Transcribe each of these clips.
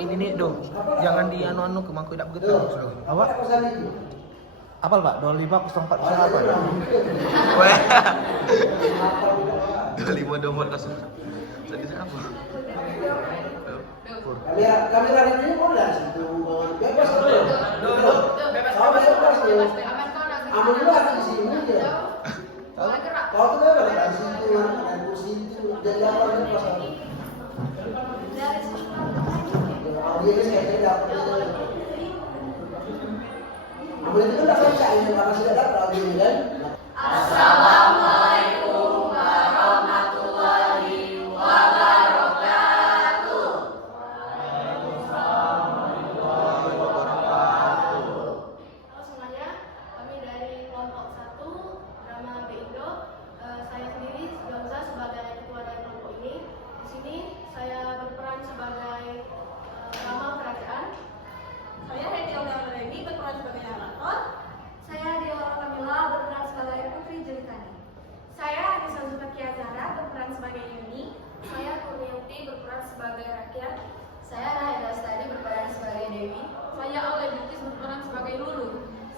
ini nih do, jangan di anu ke mangku tidak begitu. Apa? Apal Pak? 2504 apa ya? Wah. 2524 Tadi apa? Kamera ini boleh situ bebas tuh. Bebas. Aman dulu ada di sini aja. Kalau tuh bebas di situ, ada kursi itu, jadi apa nih pas aku? Dia ini saya tidak dapat. Aman itu kan bisa ini karena sudah dapat audio kan. Assalamualaikum warahmatullahi wabarakatuh. Halo semuanya, kami dari kelompok 1 drama BINDO. Saya sendiri Gamza sebagai ketua dari kelompok ini. Di sini saya berperan sebagai drama kerajaan. Saya Hedi Olga-Oleni berperan sebagai narator. Saya Dewa Kamila berperan sebagai Putri Jelitani. Saya Anissa Zulfakia Zahra berperan sebagai Yuni. Saya Kurniati berperan sebagai rakyat. Saya Nahida Stadi berperan sebagai Dewi. Saya Aula Bukis berperan sebagai Lulu.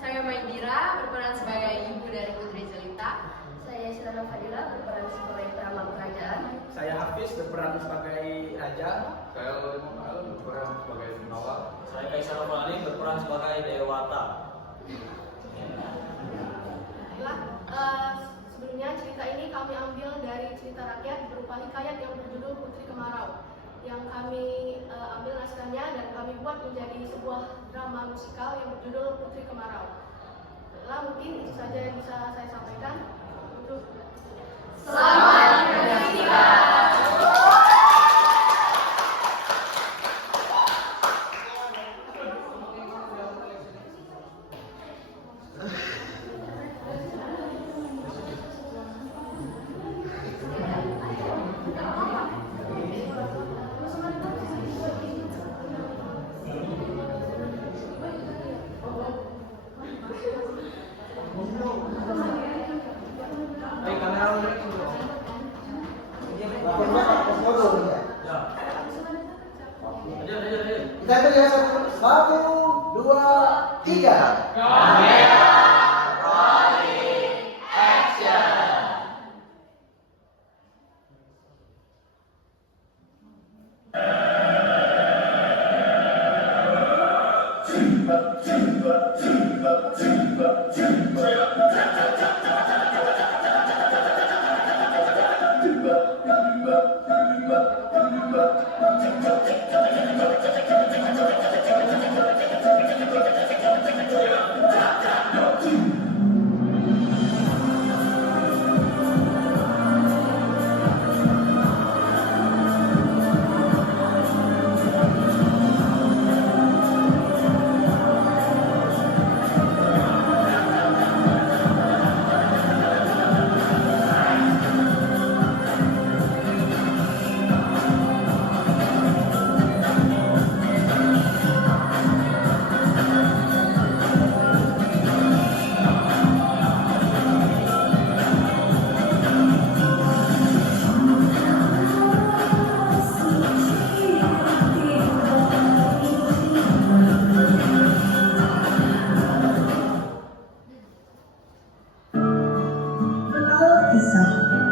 Saya Maindira berperan sebagai ibu dari Putri Jelita. Saya Silana Fadila berperan sebagai drama kerajaan. Saya Hafiz berperan sebagai raja. Saya Loli Muhammad berperan sebagai Nawab. Saya Kaisar Rafali berperan sebagai Dewata. Sebelumnya cerita ini kami ambil dari cerita rakyat berupa hikayat yang berjudul Putri Kemarau, yang kami ambil naskahnya dan kami buat menjadi sebuah drama musikal yang berjudul Putri Kemarau. Mungkin itu saja yang bisa saya sampaikan. Selamat menyaksikan. Kita itu ya 1, 2, 3.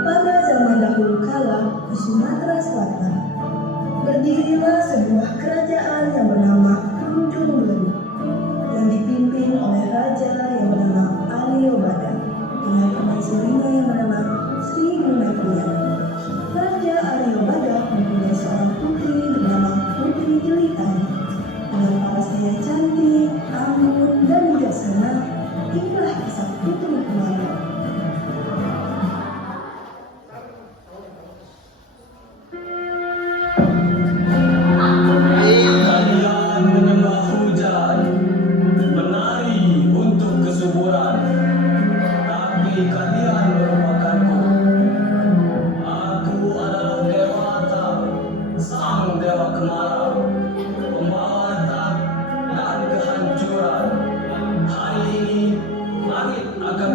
Pada zaman dahulu kala di Sumatera Selatan, berdirilah sebuah kerajaan yang bernama Tanjung Leru, yang dipimpin oleh raja yang bernama Aliobada dengan permaisurinya yang bernama Sri Gunapriyani. Raja Aliobada mempunyai seorang putri bernama Putri Jelitani dengan parasnya yang cantik, anggun, dan bijaksana. Inilah kisah Putri Kemarau. Kalian menyembah hujan, menari untuk kesuburan, tapi kalian melupakanku. Aku adalah Dewata, sang dewa kemarau, pembawa letak dan kehancuran. Hari ini langit akan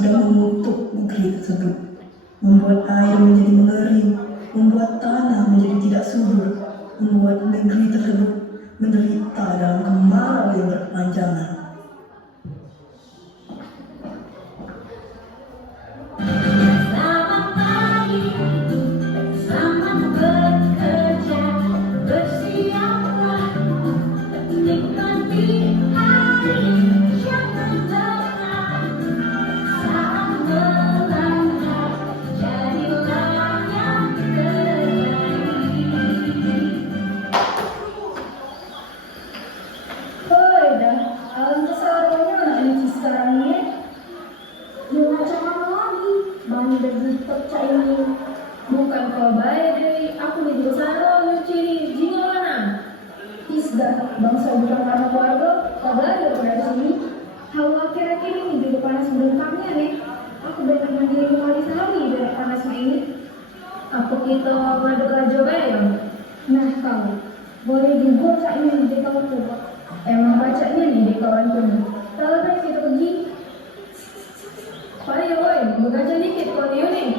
sudah mengutuk negeri tersebut, membuat air menjadi mengering, membuat tanah menjadi tidak subur, membuat negeri tersebut menderita dalam kemarau yang berkepanjangan. Selamat pagi, selamat bekerja, bersiaplah nikmati hari yang tenang. Saat melangkah, jadilah yang terbaik. Hoi dah, alam kesaruannya anak ini sekarang ni. Dia macam mana lagi? Bang dari pecah ini. Bukan kau baik dari aku ni juga sarang nyuci ni. Jinga mana? Isdah, bangsa bukan karena keluarga, kau belajar dari sini. Hawa akhir-akhir ini juga panas berengkangnya nih. Aku benar mandiri mengalir sehari dari panasnya ini. Apa kita ngadu raja bayang? Nah kau, boleh dibuat saat ini di kawanku. Emang bacanya nih di kawanku. Kalau dah kita pergi. Ayo woi, berkaca dikit kau ni ni.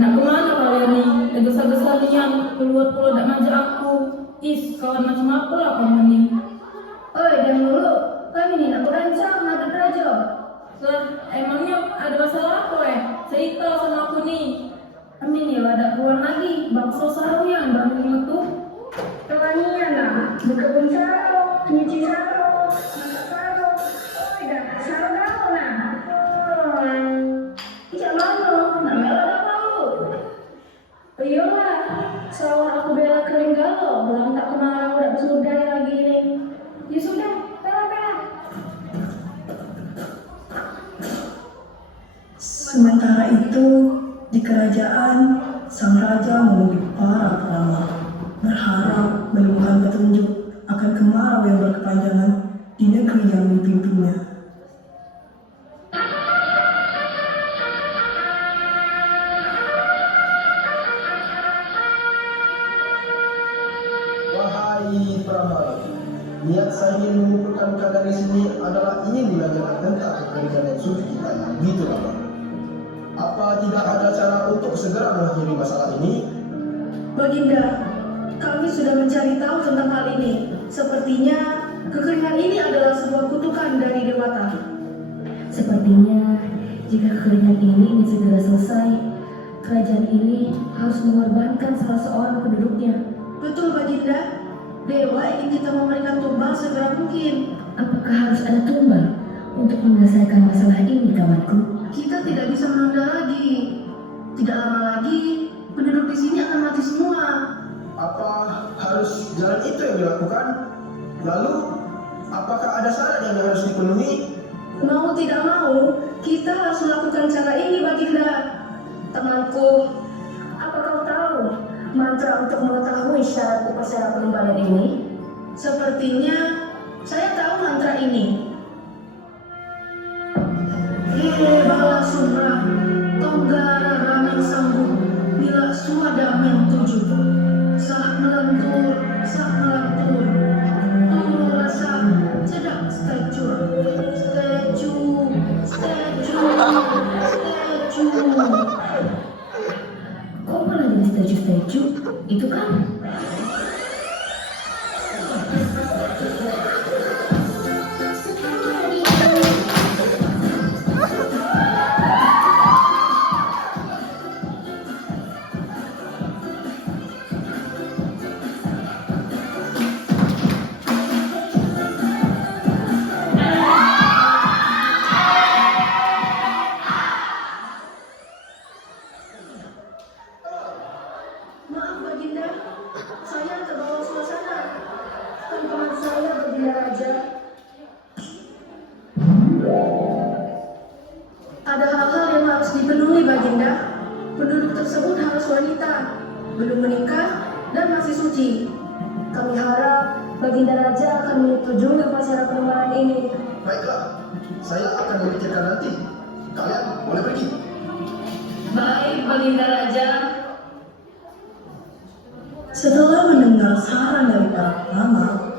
Nak kemana kalian ni? Gesa-gesa ni yang keluar pulau nak ngajak aku. Kawan macam apa lah kamu ni? Oi, dan dulu, kami ni nak berancang ngadep raja. Emangnya ada masalah apa cerita sama aku ni. Kami ni ada keluar lagi, bangsa sarung yang bangun itu. Kelanian lah, berkebun sarung, nyuci sarung, masak sarung. Oi, dah sarung kamu lah. Macam mana? Nak bela dah kau? Iyalah, sawah aku bela kering galau, belum tak kemarau, dah bersudai lagi ni. Ya sudah, bela. Sementara itu, di kerajaan, sang raja memudik para peramal, berharap menemukan petunjuk akan kemarau yang berkepanjangan di negeri yang dipimpinnya. Wahai peramal, niat saya ingin mengumpulkan kalian di sini adalah ingin belajar tentang kekaitan sufi kita yang begitu lama. Apa tidak ada cara untuk segera mengakhiri masalah ini? Baginda, kami sudah mencari tahu tentang hal ini. Sepertinya kekeringan ini adalah sebuah kutukan dari Dewata. Sepertinya jika kekeringan ini ingin segera selesai, kerajaan ini harus mengorbankan salah seorang penduduknya. Betul Baginda, Dewa ingin kita memberikan tumbal segera mungkin. Apakah harus ada tumbal untuk menyelesaikan masalah ini, kawanku? Kita tidak bisa menunda lagi. Tidak lama lagi, penduduk di sini akan mati semua. Apa harus jalan itu yang dilakukan? Lalu, apakah ada syarat yang harus dipenuhi? Mau tidak mau, kita harus melakukan cara ini, Baginda. Temanku, apa kau tahu mantra untuk mengetahui syarat upacara penimbalan ini? Sepertinya saya tahu mantra ini. Bala Subra, Tonggara Ramen Sambung, Bila Suada Men 7, Sah melentur, Tunggu rasa, Cedak Steju. Kok malah jadi statue? Itu kan Maaf Baginda, saya terbawa suasana. Tantangan saya Baginda Raja. Ada hal-hal yang harus dipenuhi Baginda. Penduduk tersebut harus wanita, belum menikah, dan masih suci. Kami harap Baginda Raja akan menyetujui upacara penimbalan ini. Baiklah, saya akan memikirkan nanti. Kalian boleh pergi. Baik Baginda Raja. Setelah mendengar saran dari para ulama,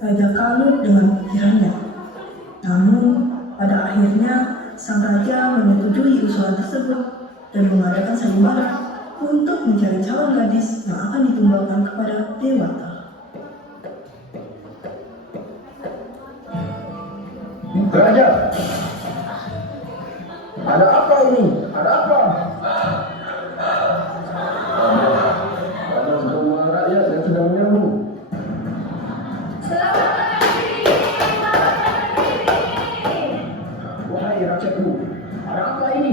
Raja kalut dengan pikirannya. akhirnya sang raja menyetujui usulan tersebut dan mengadakan sayembara untuk mencari calon gadis yang akan ditumbalkan kepada Dewata. Raja, ada apa ini? Ada apa? Ada semua rakyat yang sedang menyambut. Wahai rakyatku, ada apa ini?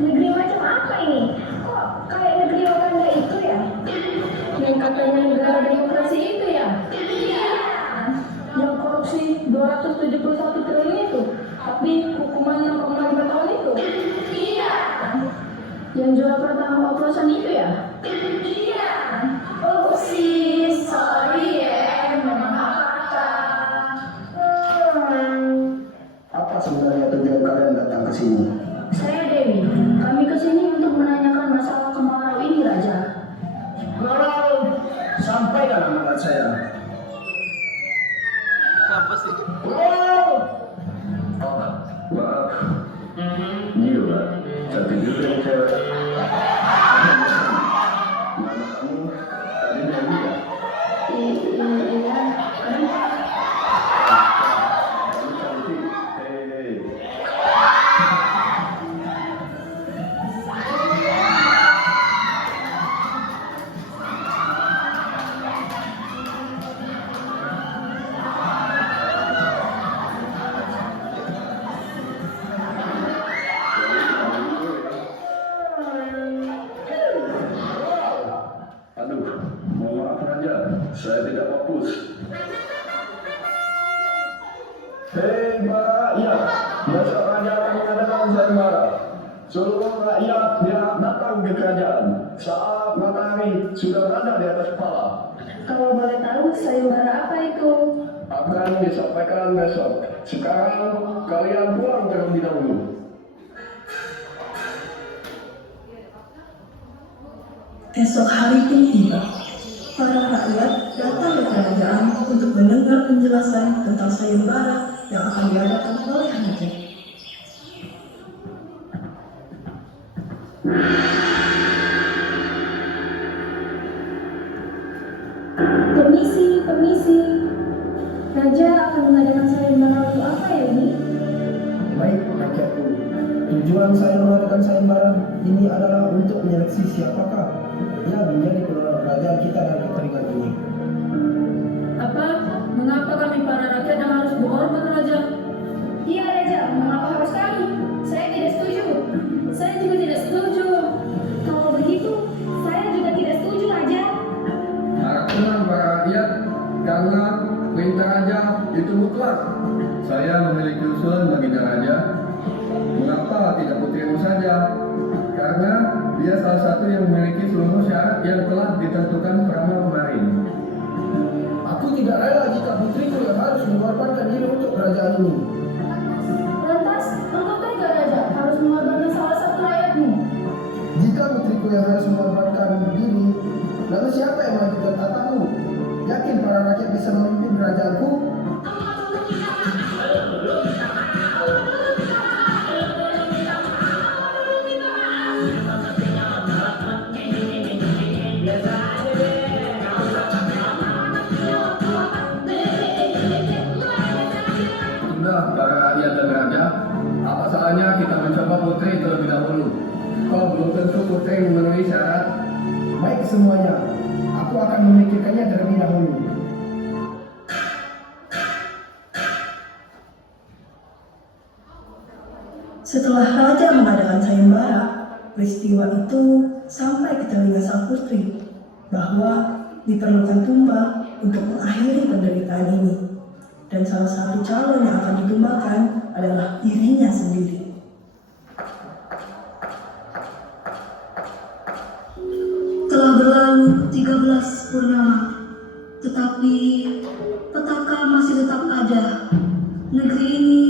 Negeri macam apa ini? Kok kayak negeri Wakanda itu ya? Yang katanya negara demokrasi itu ya? Iya. Yang korupsi 271 triliun itu, tapi hukuman 6,5 tahun itu? Iya. Yang jual pertama oplosan itu ya? Iya. Oh sih, sorry ya, memang apa? Apa sebenarnya tujuan kalian datang ke sini? Saya Dewi. Kami kesini untuk menanyakan masalah kemarau ini, Raja. Kalau sampaikan amanat saya. Apa sih? Maaf, gila, cantik juga yang cewek. Nama kamu tadi Dewi ya? Iya. Kamu cantik. Hei. Aduh, mohon maaf Raja, saya tidak fokus. Hei Mbak Rakyat, besok Raja akan mengadakan sayembara. Seluruh rakyat yang datang ke kerajaan saat matahari sudah berada di atas kepala. Kalau boleh tahu sayembara apa itu? Akan disampaikan besok. Sekarang kalian pulang terlebih dahulu. Esok hari pun tiba. Para rakyat datang ke kerajaan untuk mendengar penjelasan tentang sayembara yang akan diadakan oleh raja. Permisi. Raja akan mengadakan sayembara untuk apa ya ini? Baik rakyatku, tujuan saya mengadakan sayembara ini adalah untuk menyeleksi siapakah yang menjadi penerus kerajaan kita dan kekeringan ini. Apa? Mengapa kami para rakyat yang harus berhormat Raja? Iya Raja, mengapa harus kami? Saya tidak setuju. Saya juga tidak setuju. Kalau begitu, saya juga tidak setuju Raja. Harap tenang para rakyat, karena perintah raja itu mutlak. Saya memiliki usulan baginda raja. Mengapa tidak putrimu saja? Karena dia salah satu yang memiliki seluruh syarat yang telah ditentukan Brahma kemarin. Aku tidak rela jika putriku yang harus mengorbankan diri untuk kerajaan ini. Lantas, engkau tega Raja harus mengorbankan salah satu rakyatmu? Jika putriku yang harus mengorbankan diri, lalu siapa yang melanjutkan tatamu? Yakin para rakyat bisa memimpin kerajaanku? Sudah para rakyat dan raja, apa salahnya kita mencoba putri terlebih dahulu? Kau belum tentu putri memenuhi syarat. Baik semuanya, aku akan memikirkannya terlebih dahulu. Setelah raja mengadakan sayembara, peristiwa itu sampai ke telinga sang putri bahwa diperlukan tumbal untuk mengakhiri penderitaan ini. Dan salah satu calon yang akan ditumbalkan adalah dirinya sendiri. Telah berlalu 13 purnama, tetapi petaka masih tetap ada. Negeri ini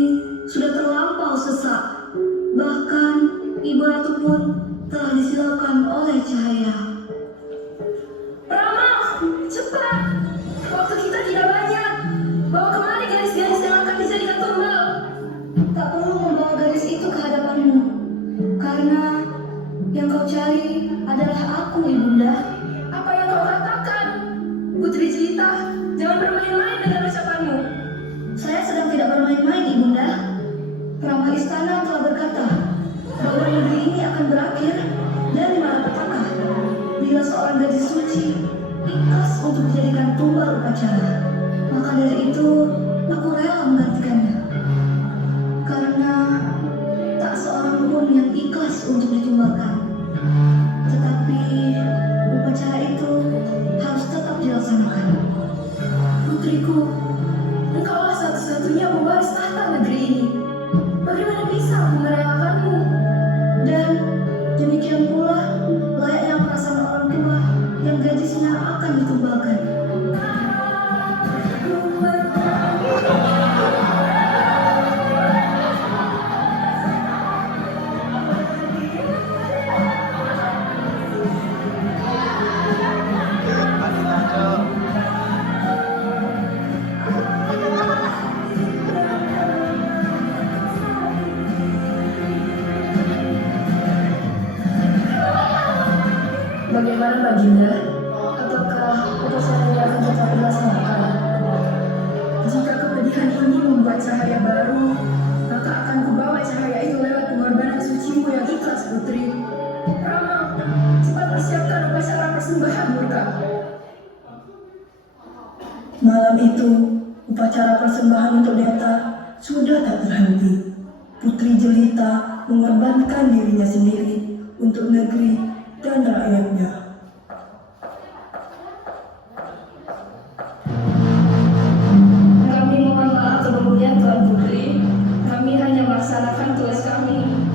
sudah terlampau sesak, bahkan ibu ratu pun telah disilaukan oleh cahaya. Rama, cepat! Waktu kita tidak banyak. Bawa kemari gadis-gadis yang akan dijadikan tumbal. seorang gadis suci ikhlas untuk dijadikan tumbal upacara. Maka dari itu, aku rela menggantikannya. Karena tak seorang pun yang ikhlas untuk ditumbalkan. Tetapi upacara itu harus tetap dilaksanakan. Putriku, engkaulah satu-satunya pewaris tahta negeri ini. Bagaimana bisa aku merelakanmu? Dan demikian pula layaknya perasaan orang tua yang gadisnya akan ditumbalkan. Bagaimana Baginda? Apakah upacaranya akan tetap dilaksanakan? Jika kepedihan ini membuat cahaya baru, maka akan kubawa cahaya itu lewat pengorbanan sucimu yang ikhlas, putri. Rama, cepat persiapkan upacara persembahan murka. Malam itu, upacara persembahan untuk Neta sudah tak terhenti. Putri jelita mengorbankan dirinya sendiri untuk negeri dan rakyatnya. Kami mohon maaf sebelumnya Tuan Putri. Kami hanya melaksanakan tugas kami.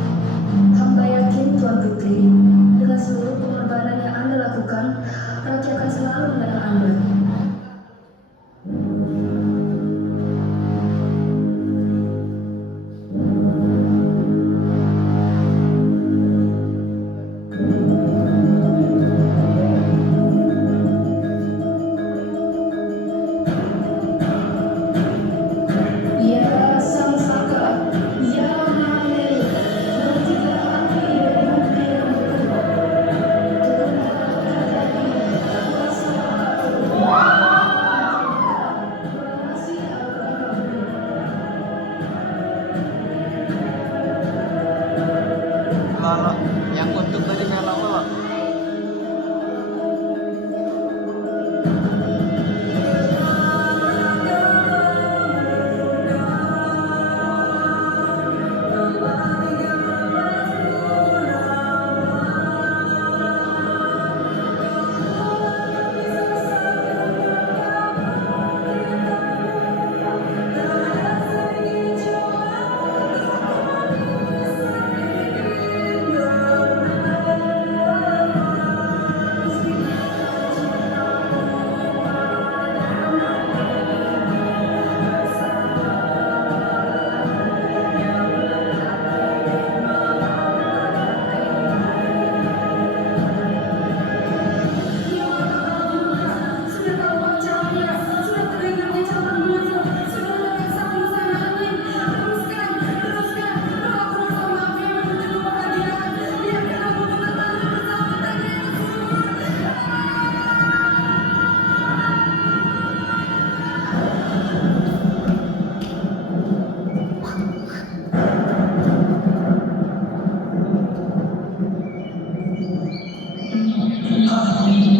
Hamba yakin Tuan Putri, dengan seluruh pengorbanan yang Anda lakukan, rakyat akan selalu mengenang Anda. Ya Sang Saka, Ya Mahameru, berhentilah api dari negeri yang Lolo, yang kuntuk tadi melok lo.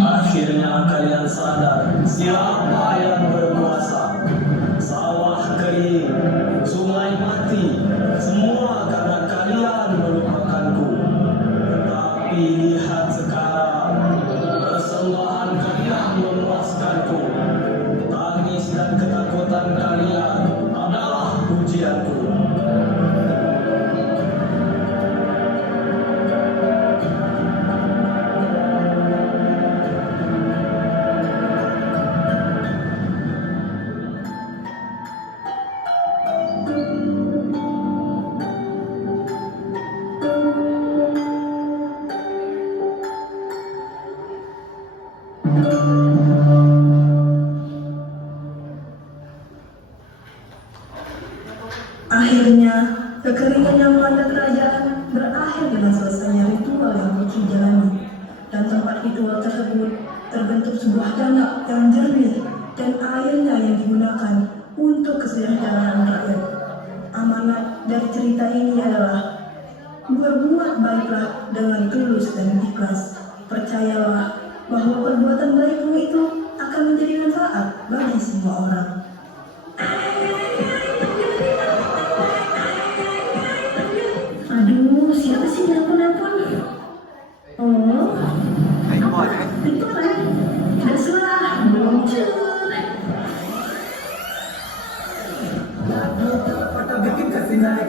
Akhirnya kalian sadar siapa yang berkuasa. Sawah kering, sungai mati, semua karena kalian melupakanku. Tapi lihat sekarang, persembahan kalian memuaskanku. Tangis dan ketakutan kalian adalah pujianku. Akhirnya, kekeringan yang melanda kerajaan berakhir dengan selesainya ritual yang Putri jalani. Dan tempat ritual tersebut terbentuk sebuah danau yang jernih dan airnya yang digunakan untuk kesejahteraan rakyat. Amanat dari cerita ini adalah berbuat baiklah dengan tulus dan ikhlas. Percayalah, bahwa perbuatan baikmu itu akan menjadi manfaat bagi semua orang. Aduh, siapa sih nelpon? Oh, itu kan. Daslah, muncul. pada bikin kasih naik